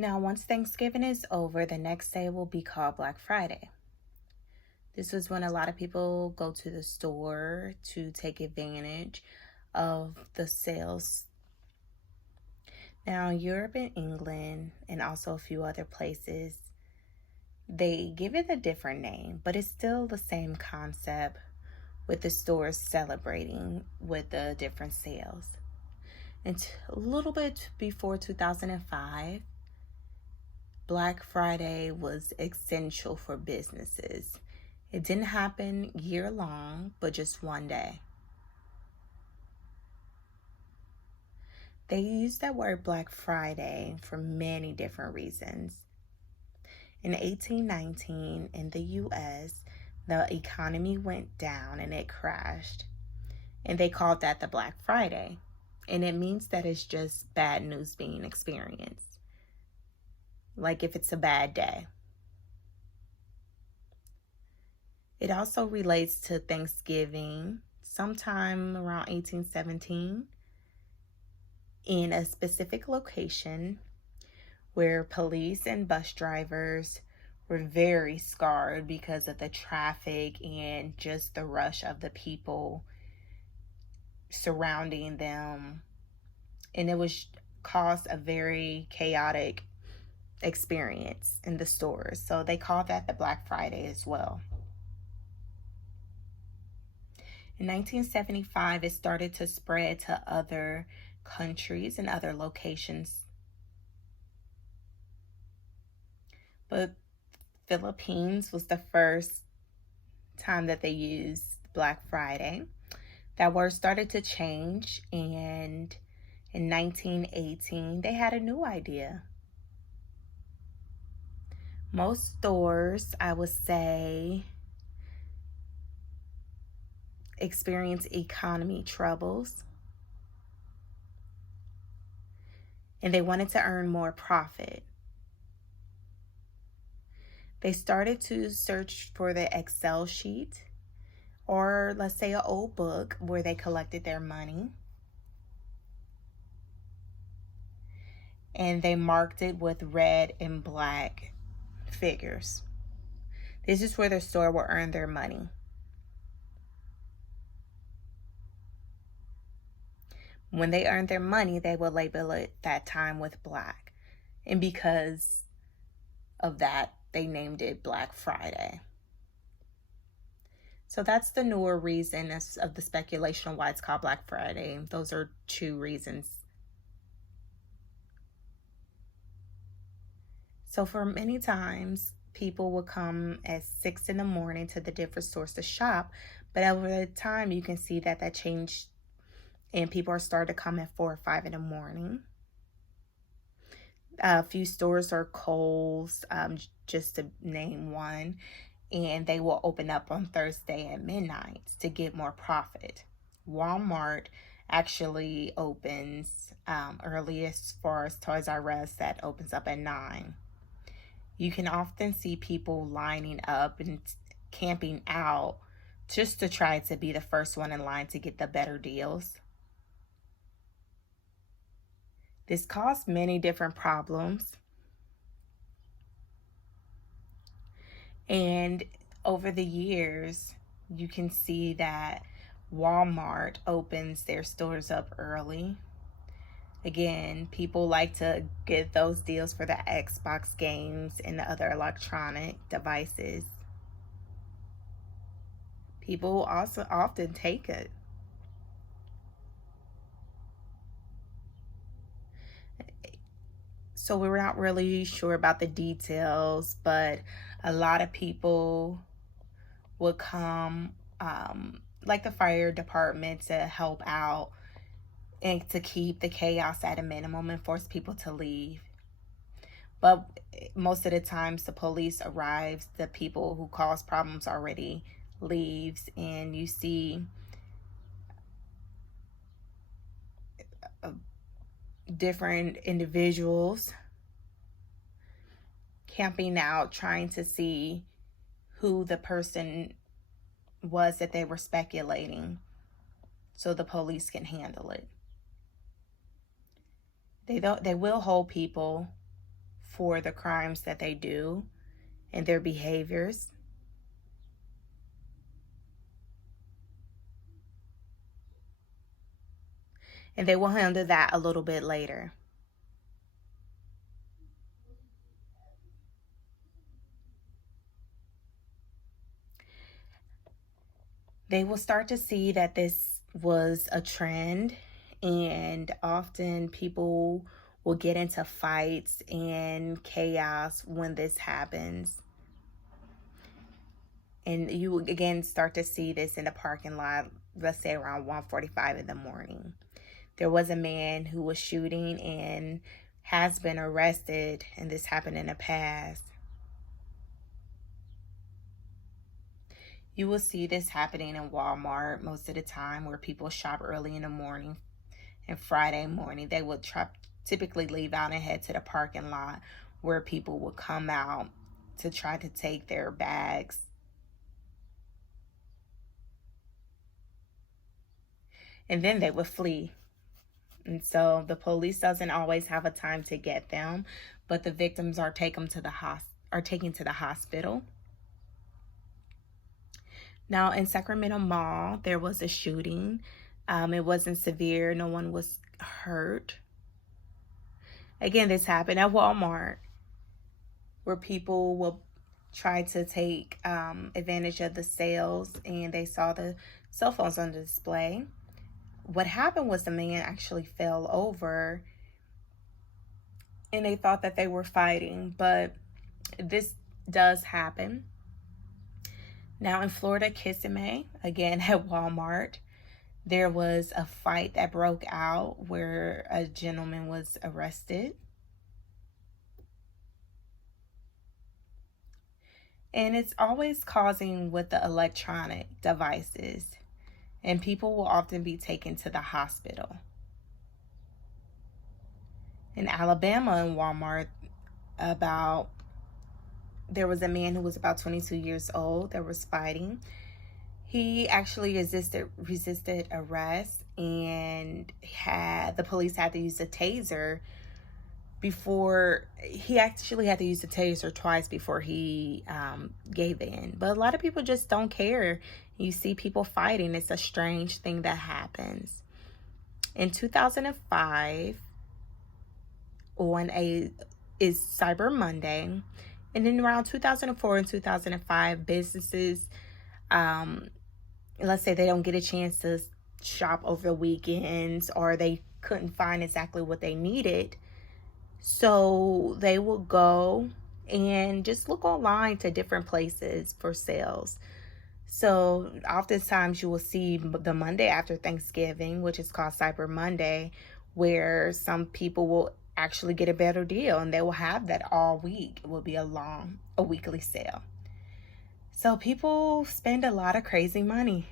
Now, once Thanksgiving is over, the next day will be called Black Friday. This is when a lot of people go to the store to take advantage of the sales. Now, Europe and England, and also a few other places, they give it a different name, but it's still the same concept with the stores celebrating with the different sales. And a little bit before 2005, Black Friday was essential for businesses. It didn't happen year long, but just one day. They used that word Black Friday for many different reasons. In 1819, in the US, the economy went down and it crashed. And they called that the Black Friday. And it means that it's just bad news being experienced. Like if it's a bad day. It also relates to Thanksgiving, sometime around 1817, in a specific location where police and bus drivers were very scarred because of the traffic and just the rush of the people surrounding them. And it was caused a very chaotic experience in the stores. So they called that the Black Friday as well. In 1975, it started to spread to other countries and other locations. But Philippines was the first time that they used Black Friday. That word started to change, and in 1918, they had a new idea. Most stores, I would say, experience economy troubles, and they wanted to earn more profit. They started to search for the Excel sheet, or let's say an old book where they collected their money, and they marked it with red and black figures. This is where the store will earn their money. When they earned their money, they will label it that time with black. And because of that, they named it Black Friday. So that's the newer reason of the speculation on why it's called Black Friday. Those are two reasons. So for many times, people will come at 6 in the morning to the different stores to shop. But over the time, you can see that changed, and people are starting to come at 4 or 5 in the morning. A few stores are Kohl's, just to name one, and they will open up on Thursday at midnight to get more profit. Walmart actually opens early as far as Toys R Us, that opens up at 9. You can often see people lining up and camping out just to try to be the first one in line to get the better deals. This caused many different problems. And over the years, you can see that Walmart opens their stores up early. Again, people like to get those deals for the Xbox games and the other electronic devices. People also often take it. So we're not really sure about the details, but a lot of people would come, like the fire department, to help out and to keep the chaos at a minimum and force people to leave. But most of the times the police arrives, the people who cause problems already leaves, and you see different individuals camping out, trying to see who the person was that they were speculating, so the police can handle it. They will hold people for the crimes that they do and their behaviors. And they will handle that a little bit later. They will start to see that this was a trend, and often people will get into fights and chaos when this happens. And you will again start to see this in the parking lot, let's say around 1:45 in the morning. There was a man who was shooting and has been arrested, and this happened in the past. You will see this happening in Walmart most of the time, where people shop early in the morning and Friday morning. They would typically leave out and head to the parking lot, where people would come out to try to take their bags. And then they would flee. And so the police doesn't always have a time to get them, but the victims are taken to the hospital. Now in Sacramento Mall, there was a shooting. It wasn't severe. No one was hurt. Again, this happened at Walmart, where people will try to take advantage of the sales, and they saw the cell phones on display. What happened was the man actually fell over, and they thought that they were fighting, but this does happen. Now in Florida, Kissimmee, again at Walmart, there was a fight that broke out where a gentleman was arrested. And it's always causing with the electronic devices, and people will often be taken to the hospital. In Alabama, in Walmart, there was a man who was about 22 years old that was fighting. He actually resisted arrest, and the police had to use a taser he actually had to use the taser twice before he gave in. But a lot of people just don't care. You see people fighting. It's a strange thing that happens. In 2005, is Cyber Monday. And then around 2004 and 2005, businesses, let's say they don't get a chance to shop over the weekends, or they couldn't find exactly what they needed. So they will go and just look online to different places for sales. So oftentimes you will see the Monday after Thanksgiving, which is called Cyber Monday, where some people will actually get a better deal, and they will have that all week. It will be a weekly sale. So people spend a lot of crazy money.